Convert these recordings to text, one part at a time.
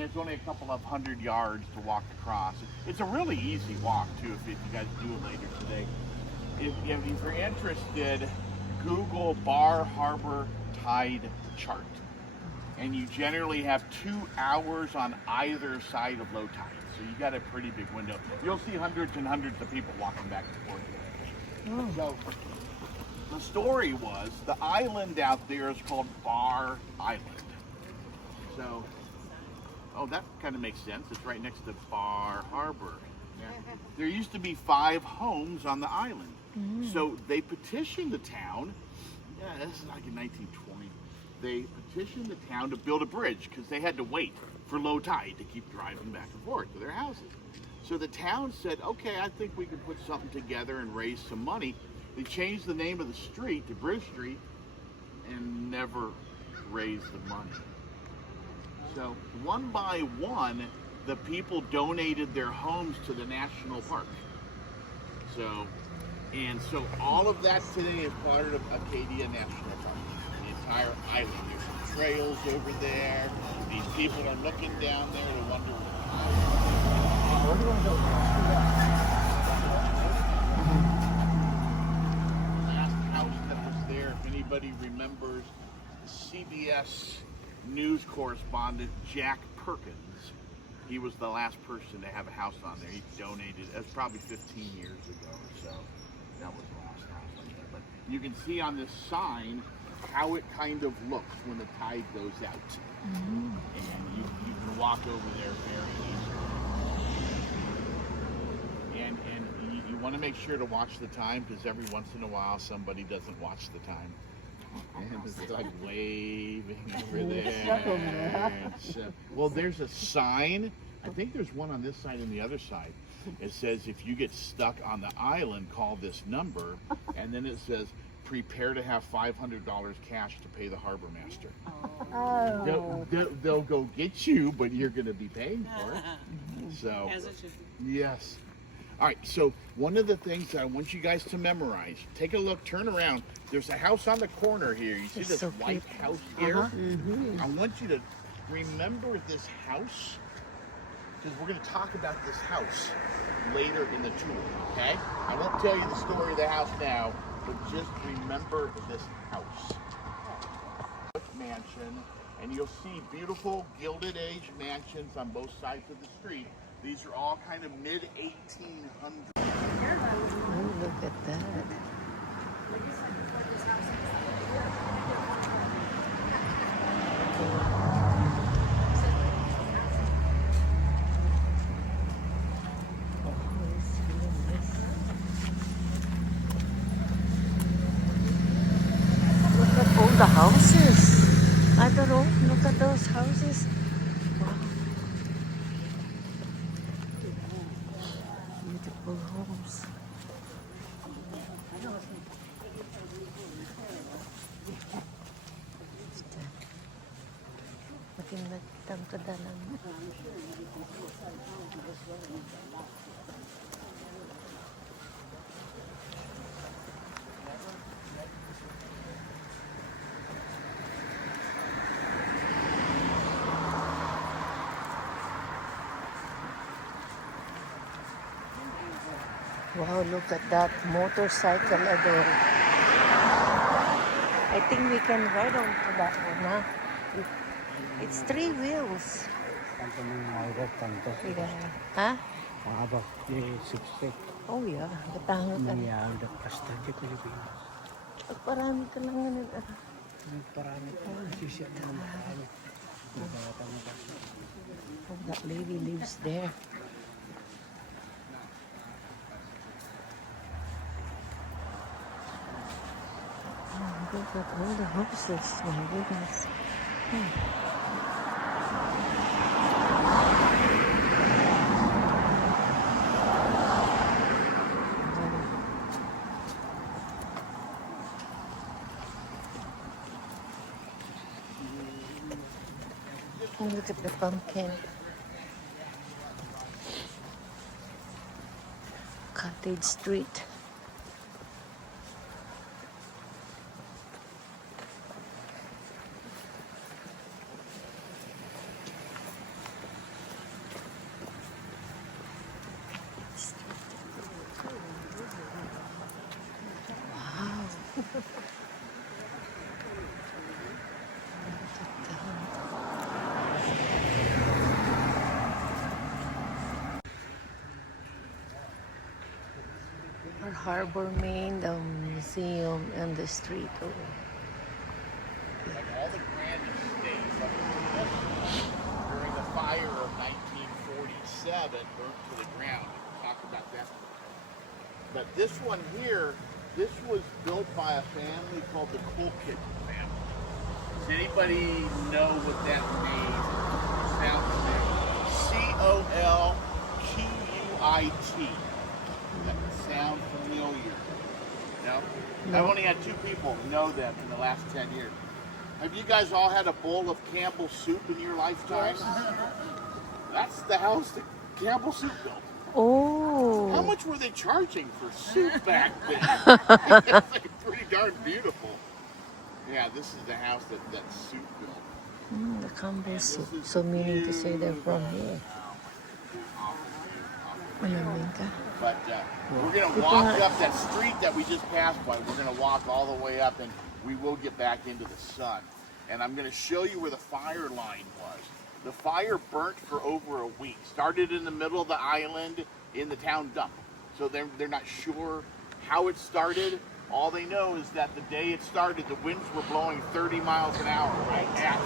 mean, it's only a couple of 100 yards to walk across. It's a really easy walk too if you guys do it later today. If you're interested, Google Bar Harbour tide chart. And you generally have 2 hours on either side of low tide. So you got a pretty big window. You'll see hundreds and hundreds of people walking back and forth. So the story was the island out there is called Bar Island. So, oh, that kind of makes sense. It's right next to Bar Harbor. Yeah. There used to be 5 homes on the island. So they petitioned the town. Yeah, this is like in 1920. They petitioned the town to build a bridge because they had to wait for low tide to keep driving back and forth to their houses. So the town said, okay, I think we can put something together and raise some money. They changed the name of the street to Bridge Street and never raised the money. So one by one, the people donated their homes to the national park. So all of that today is part of Acadia National Park. The entire island. There's some trails over there. These people are looking down there to wonder where do you want to go? Last house that was there, if anybody remembers, CBS news correspondent Jack Perkins. He was the last person to have a house on there. He donated. That's probably 15 years ago or so. That was the last house on there. But you can see on this sign how it kind of looks when the tide goes out. And you can walk over there very easily. And you want to make sure to watch the time because every once in a while somebody doesn't watch the time. And it's like waving over there. Well, there's a sign. I think there's one on this side and the other side. It says if you get stuck on the island, call this number. And then it says prepare to have $500 cash to pay the harbor master. Oh. They'll go get you, but you're going to be paying for it. So, as it should be. Yes. All right, so one of the things that I want you guys to memorize, take a look, turn around. There's a house on the corner here. You see this white house here? I want you to remember this house because we're going to talk about this house later in the tour, okay? I won't tell you the story of the house now, but just remember this house. Mansion, and you'll see beautiful Gilded Age mansions on both sides of the street. These are all kind of mid-1800s. Oh, look at that. Look at all the houses. I don't know. Look at those houses. Wow. Beautiful homes. Makin nagtang kadalang. Wow, look at that motorcycle adore. I think we can ride on to that one, huh? It's 3 wheels. Yeah. Huh? Oh yeah, batangot ka. Parami ka lang nga nag-ara. Oh, that lady lives there. Look at all the houses, my goodness. Look at the pumpkin. Cottage Street. Bar Harbour Maine, the museum and the street. Oh. Like all the grand estates during the fire of 1947 burnt to the ground. We'll talk about that. But this one here, this was built by a family called the Colquitt family. Does anybody know what that name sounds like? Colquit. That sound familiar? No? I've only had 2 people know them in the last 10 years. Have you guys all had a bowl of Campbell soup in your lifetime? That's the house that Campbell soup built. Oh. How much were they charging for soup back then? It's like pretty darn beautiful. Yeah, this is the house that soup built. The Campbell soup. So meaning to say they're from here. But we're going to walk up that street that we just passed by. We're going to walk all the way up, and we will get back into the sun. And I'm going to show you where the fire line was. The fire burnt for over a week. Started in the middle of the island in the town dump. So they're not sure how it started. All they know is that the day it started, the winds were blowing 30 miles an hour right at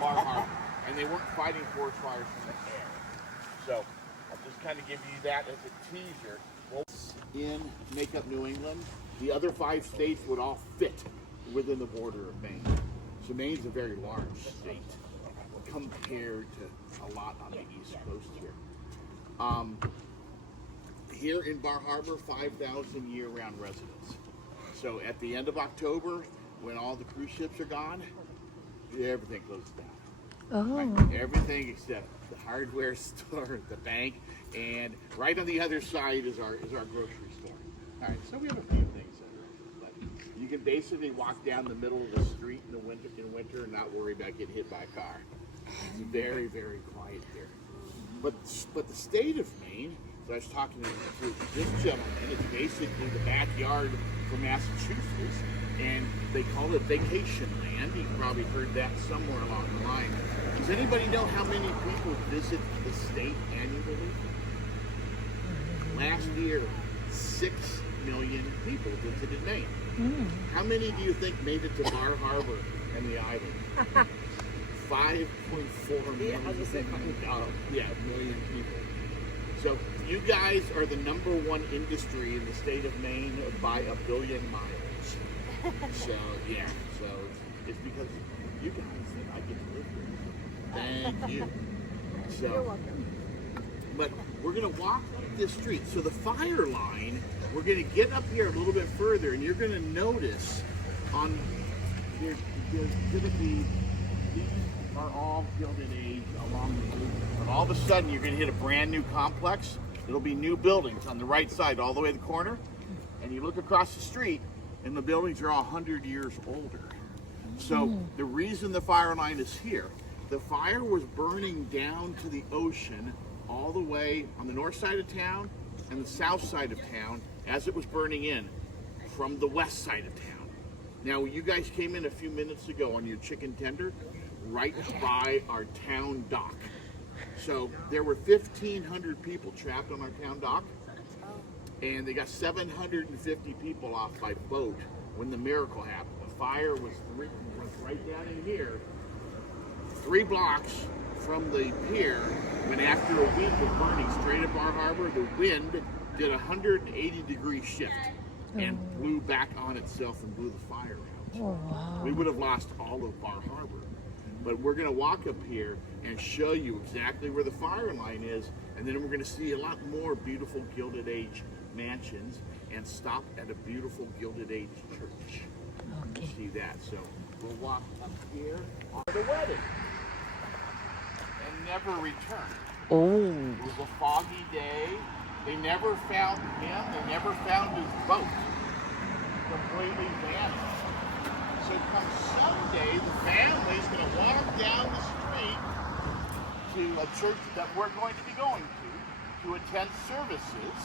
Bar Harbour. And they weren't fighting forest fires from the air. So I'll just kind of give you that as a teaser. In make up New England, the other 5 states would all fit within the border of Maine. So Maine's a very large state compared to a lot on the East Coast here. Here in Bar Harbour, 5,000 year-round residents. So at the end of October, when all the cruise ships are gone, everything closes down. Oh. Right? Everything except the hardware store, the bank, and right on the other side is our grocery store. All right, so we have a few things that are, but you can basically walk down the middle of the street in winter and not worry about getting hit by a car. It's very, very quiet here. But the state of Maine, so I was talking to this gentleman, it's basically the backyard for Massachusetts, and they call it vacation land. You've probably heard that somewhere along the line. Does anybody know how many people visit the state annually? Last year, 6 million people visited Maine. How many do you think made it to Bar Harbour and the island? 5.4 million. Million people. So you guys are the #1 industry in the state of Maine by 1 billion miles. So yeah, so it's because of you guys that I get to live here. Thank you. So, you're welcome. But we're gonna walk up this street. So the fire line, we're gonna get up here a little bit further, and you're gonna notice on there's gonna be these are all Gilded Age along the blue. But all of a sudden, you're going to hit a brand new complex. It'll be new buildings on the right side, all the way to the corner. And you look across the street, and the buildings are all 100 years older. So the reason the fire line is here, the fire was burning down to the ocean all the way on the north side of town and the south side of town as it was burning in from the west side of town. Now, you guys came in a few minutes ago on your chicken tender, right by our town dock. So there were 1,500 people trapped on our town dock, and they got 750 people off by boat when the miracle happened. The fire was right down in here, 3 blocks from the pier, when after a week of burning straight at Bar Harbour, the wind did a 180-degree shift and blew back on itself and blew the fire out. Oh, wow. We would have lost all of Bar Harbour. But we're going to walk up here and show you exactly where the fire line is, and then we're going to see a lot more beautiful Gilded Age mansions and stop at a beautiful Gilded Age church. Okay. See that? So we'll walk up here on the wedding and never return. Oh. It was a foggy day. They never found him. They never found his boat. Completely vanished. So come Sunday, the family's going to walk down the street to a church that we're going to be going to attend services.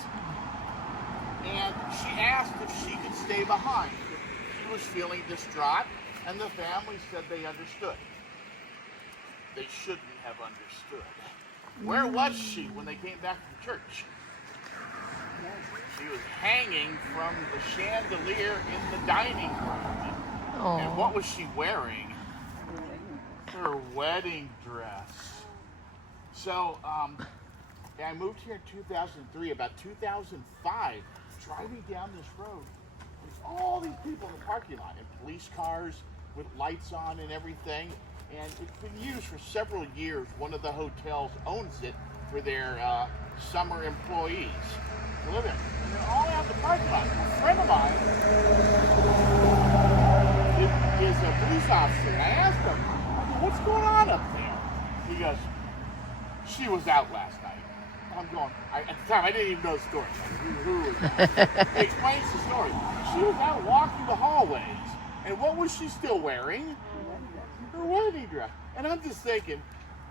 And she asked if she could stay behind. She was feeling distraught, and the family said they understood. They shouldn't have understood. Where was she when they came back from church? She was hanging from the chandelier in the dining room. And Oh. what was she wearing? Her wedding dress. So, I moved here in 2003. About 2005, driving down this road, there's all these people in the parking lot and police cars with lights on and everything. And it's been used for several years. One of the hotels owns it for their summer employees to live in. And they're all out in the parking lot. A friend of mine is a police officer. And I asked him, what's going on up there? He goes, she was out last night. I'm going, at the time I didn't even know the story. Who was that? He explains the story. She was out walking the hallways. And what was she still wearing? Her wedding dress. And I'm just thinking,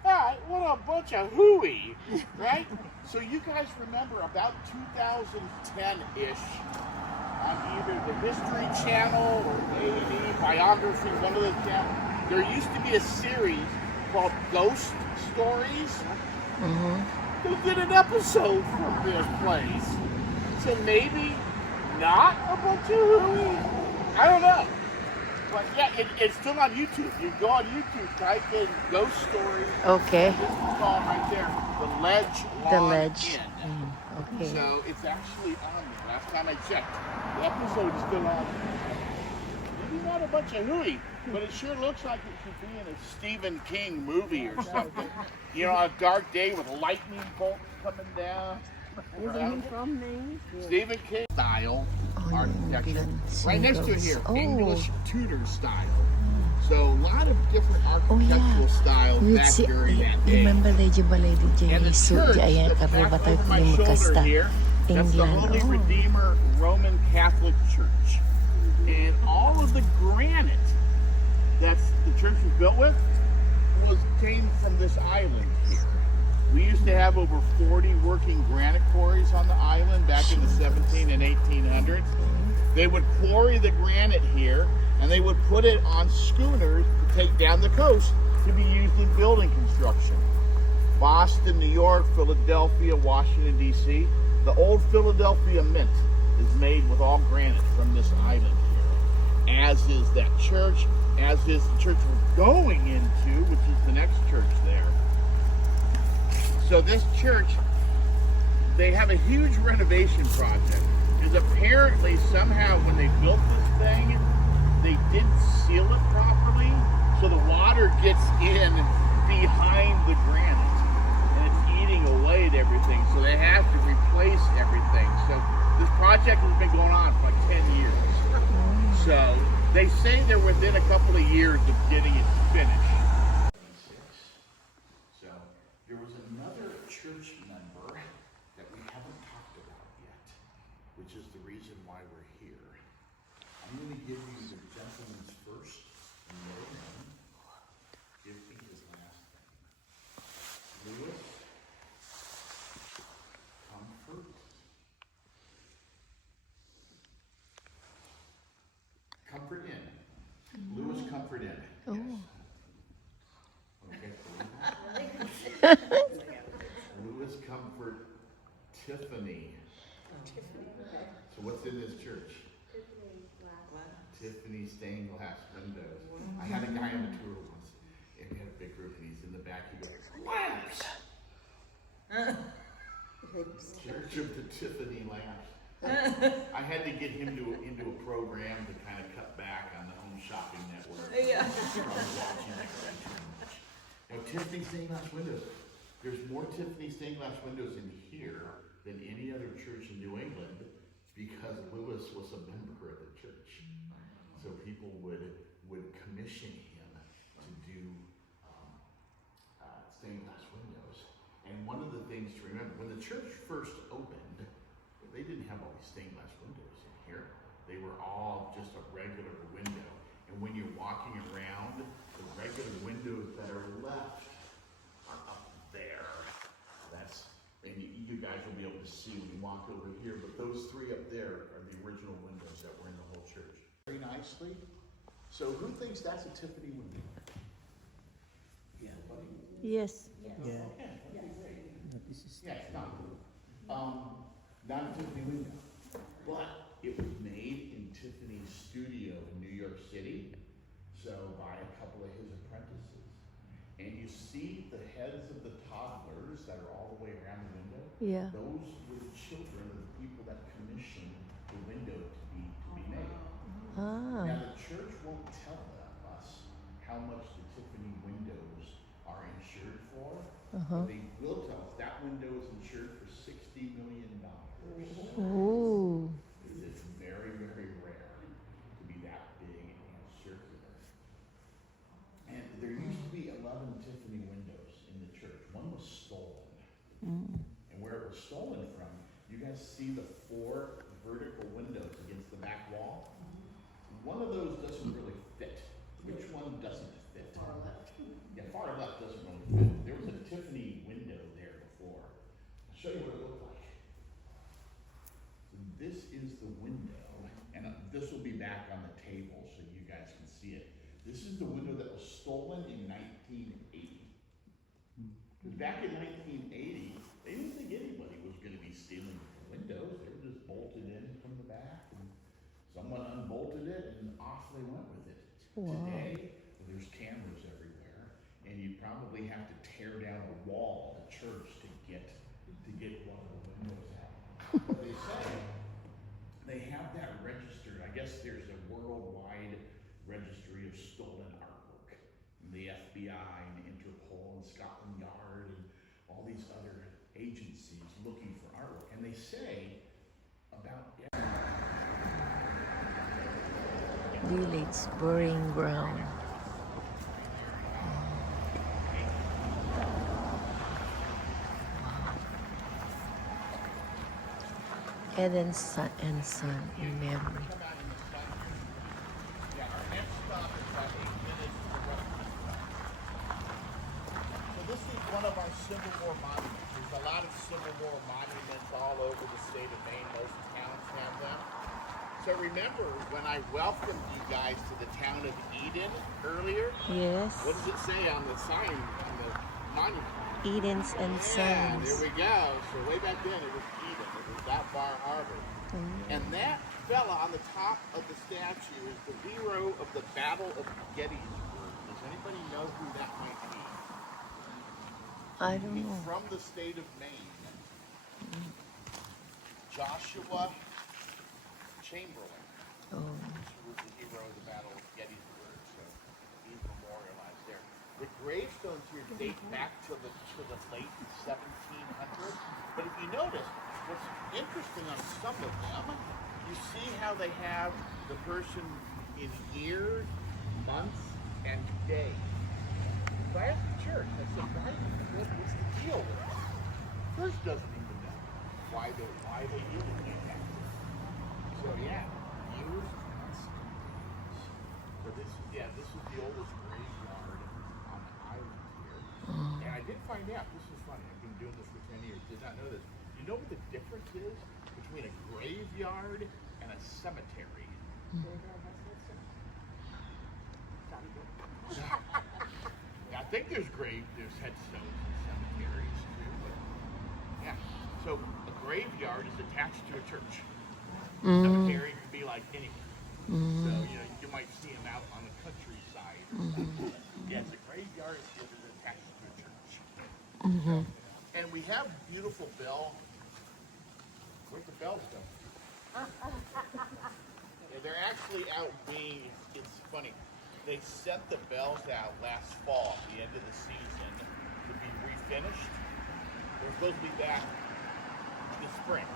what a bunch of hooey, right? So you guys remember about 2010-ish on either the History Channel or A&E Biography, one of those channels, there used to be a series called Ghost Stories. They did an episode from this place. So maybe not a bunch of hooey. I don't know. But yeah, it's still on YouTube. You go on YouTube, type in Ghost Stories. Okay. This is called right there, The Ledge The Lawn ledge. Inn. Okay. So it's actually on there. Last time I checked, the episode is still on there. Maybe not a bunch of hooey, but it sure looks like it should be in a Stephen King movie or something. You know, a dark day with lightning bolts coming down. Isn't he from Maine? Stephen King style architecture. England Right next to it here, singles. English Tudor style. So a lot of different architectural styles With back si, during that day. remember Lady Baledi And the Jesu church, di ayan the back kareba tayo over my pili shoulder magkasta. here, that's the England. Holy Redeemer Roman Catholic Church. And all of the granite that's the church was built with came from this island here. We used to have over 40 working granite quarries on the island back in the 17 and 1800s. They would quarry the granite here, and they would put it on schooners to take down the coast to be used in building construction. Boston, New York, Philadelphia, Washington, D.C. The old Philadelphia Mint is made with all granite from this island here, as is that church, as is the church we're going into, which is the next church there. So this church, they have a huge renovation project. Is apparently somehow when they built this thing, they didn't seal it properly, so the water gets in behind the granite, and it's eating away at everything. So they have to replace everything. So this project has been going on for like 10 years. So they say they're within a couple of years of getting it finished. So there was another church member that we haven't talked about yet, which is the reason why we're here. I'm going to give you the gentleman's first and middle name. Give me his last name. Louis Comfort. Comfort Inn. Louis Comfort Inn. Oh. Yes. Louis Comfort Tiffany. So what's in this church? Tiffany stained glass windows. I had a guy on a tour once, and we had a big group, and he's in the back. He goes, "Lamps." Church of the Tiffany lamps. I had to get him into a program to kind of cut back on the Home Shopping Network. Yeah. From watching that too much. Now, Tiffany stained glass windows. There's more Tiffany stained glass windows in here than any other church in New England because Lewis was a member of the church. So people would commission him to do stained glass windows. And one of the things to remember, when the church first opened, they didn't have all these stained glass windows in here. They were all just a regular window. And when you're walking around, the regular windows that are left are up there. And you guys will be able to see when you walk over here, but those three up there are the original windows that were in the whole church. Very nicely. So who thinks that's a Tiffany window? Yeah. Yes. Okay. Yeah, it's not. Not a Tiffany window, but it was made in Tiffany's studio in New York City, so by a couple of his apprentices. And you see the heads of the toddlers that are all the way around the window. Yeah. Those were the children of the people that commissioned the window to be made. Ah. Now the church won't tell us how much the Tiffany windows are insured for, but they will tell us that window is insured for $60 million. Ooh. It's very, very rare to be that big and circular. And there used to be 11 Tiffany windows in the church. One was stolen. And where it was stolen from, you guys see the 4 vertical windows against the back wall? One of those doesn't really fit. Which one doesn't fit? Far left. Yeah, far left doesn't really fit. There was a Tiffany window there before. I'll show you what it looked like. So this is the window, and this will be back on the table so you guys can see it. This is the window that was stolen in 1980. Because back in 1980, they didn't think anybody was going to be stealing the windows. They were just bolted in from the back, and someone unbolted it, and off they went with it. Wow. Today, there's cameras everywhere, and you probably have to tear down a wall of the church to get one of the windows out. But they say they have that registered. I guess there's a worldwide registry of stolen artwork. And the FBI and Interpol and Scotland Yard and all these other agencies looking for artwork. And they say about Village burying ground. Eden's son and son in memory. Yeah, our next stop is about 8 minutes to the west. So this is one of our Civil War monuments. There's a lot of Civil War monuments all over the state of Maine. Most towns have them. So remember when I welcomed you guys to the town of Eden earlier? Yes. What does it say on the sign, on the monument? Eden's and Yeah, Sons. there we go. So way back then it was Eden. It was that Bar Harbor. And that fella on the top of the statue is the hero of the Battle of Gettysburg. Does anybody know who that might be? I don't He's know. from the state of Maine. Joshua Chamberlain, Oh. who was the hero of the Battle of Gettysburg. So he's memorialized there. The gravestones here date back to the late 1700s. But if you notice, what's interesting on some of them, you see how they have the person in years, months, and days. So I asked the church, I said, what's the deal with that? Church doesn't even know why they even do that. So yeah, years, months, and days. So this is the oldest graveyard on the island here. And I did find out, this is funny, I've been doing this for 10 years, did not know this. You know what the difference is between a graveyard and a cemetery? I think there's headstones in cemeteries too, but yeah. So a graveyard is attached to a church. Cemetery can be like anywhere. So, you might see them out on the countryside or something. Yes, a graveyard is attached to a church. So, and we have beautiful bell. Where'd the bells go? Yeah, they're actually out being, it's funny. They sent the bells out last fall, at the end of the season, to be refinished. They're supposed to be back this spring.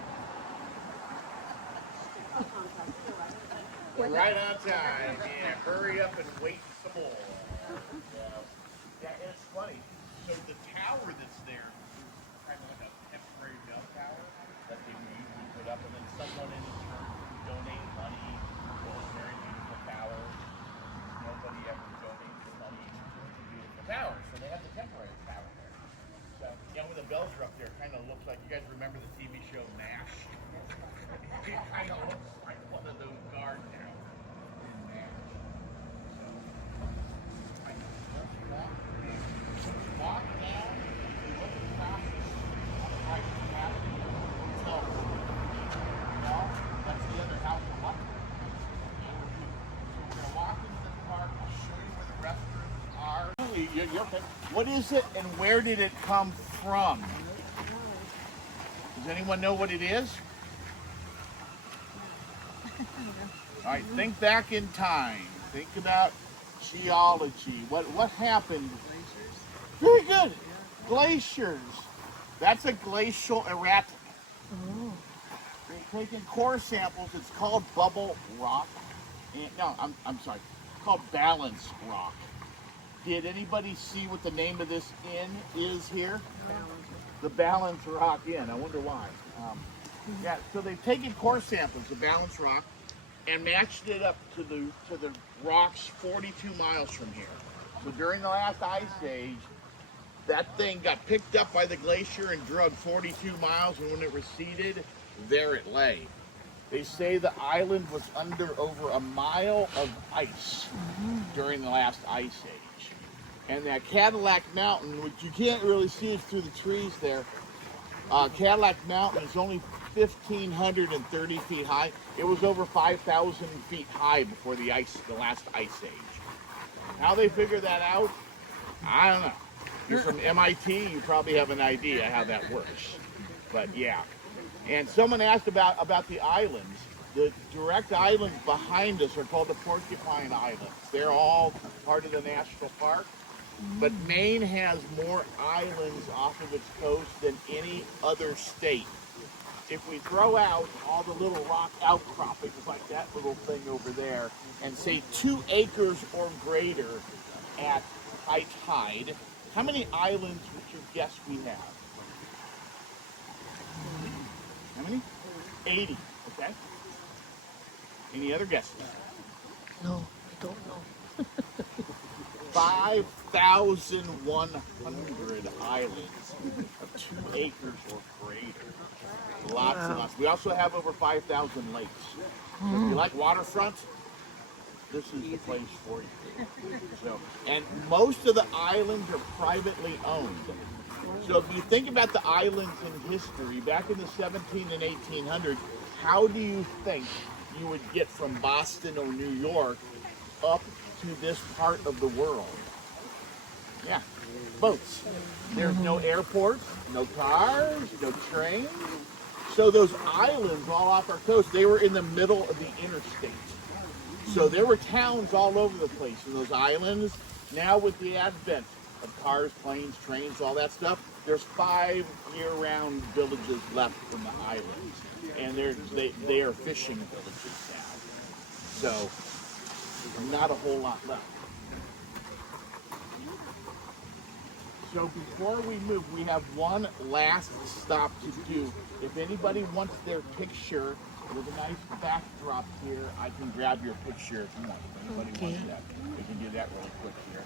Right on time. Yeah, hurry up and wait some more. Yeah, and it's funny. So the tower that's there is kind of like a temporary bell tower that they usually put up, and then someone in the church donated money. It was a very beautiful tower. Nobody ever donated money to the beautiful tower, so they have the temporary tower there. So yeah, when the bells are up there, it kind of looks like, you guys remember the TV show MASH? It kind of looks like one of those guard towers. Walk down, look across on the right path, hotel room. What is it and where did it come from? Does anyone know what it is? All right, think back in time. Think about geology. What happened? Very good. Glaciers. That's a glacial erratic. They're taking core samples. It's called bubble rock. And, no, I'm sorry. It's called balance rock. Did anybody see what the name of this inn is here? The Balance Rock Inn. I wonder why. Yeah, so they've taken core samples of balance rock and matched it up to the rocks 42 miles from here. So during the last ice age, that thing got picked up by the glacier and dragged 42 miles, and when it receded, there it lay. They say the island was under over a mile of ice during the last ice age. And that Cadillac Mountain, which you can't really see through the trees there, Cadillac Mountain is only 1,530 feet high. It was over 5,000 feet high before the last ice age. How they figure that out, I don't know. You're from MIT, you probably have an idea how that works. But yeah. And someone asked about the islands. The direct islands behind us are called the Porcupine Islands. They're all part of the national park. But Maine has more islands off of its coast than any other state. If we throw out all the little rock outcroppings like that little thing over there and say 2 acres or greater at high tide, how many islands would you guess we have? How many? 80, okay? Any other guesses? No, I don't know. 5,100 islands of 2 acres or greater. Lots and lots. We also have over 5,000 lakes. So if you like waterfront, this is the place for you. So, and most of the islands are privately owned. So if you think about the islands in history, back in the 17 and 1800s, how do you think you would get from Boston or New York up to this part of the world? Yeah, boats. There's no airports, no cars, no trains. So those islands all off our coast, they were in the middle of the interstate. So there were towns all over the place in those islands. Now with the advent of cars, planes, trains, all that stuff, there's 5 year-round villages left from the islands. And they are fishing villages now. So not a whole lot left. So before we move, we have one last stop to do. If anybody wants their picture with a nice backdrop here, I can grab your picture if you want. If anybody wants that, we can do that really quick here.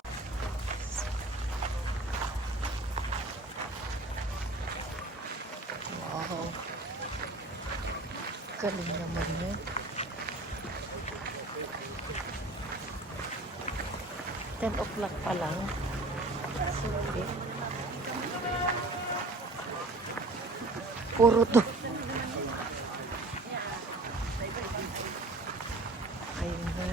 Wow. Galing naman yan. Ten o'clock pa lang. Sige. Puro to. Ayun na.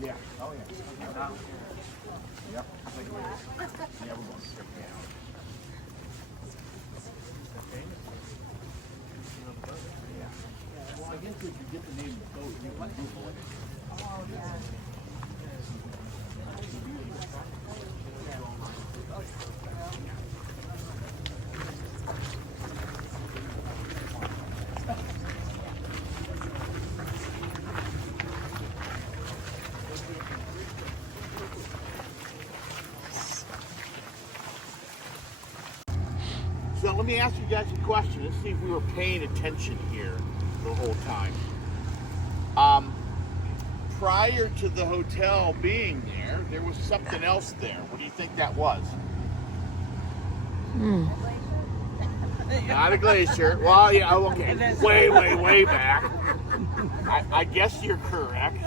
Yeah. Oh yeah. Yep. Yeah, we're going to strip down. Okay. Yeah. Well, I guess if you get the name of the boat, you can Google it. Oh yeah. let me ask you guys a question. Let's see if we were paying attention here the whole time. Prior to the hotel being there was something else there. What do you think that was? Not a glacier. Well, yeah, okay. Way back. I guess you're correct.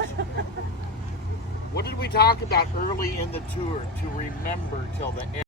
What did we talk about early in the tour to remember till the end?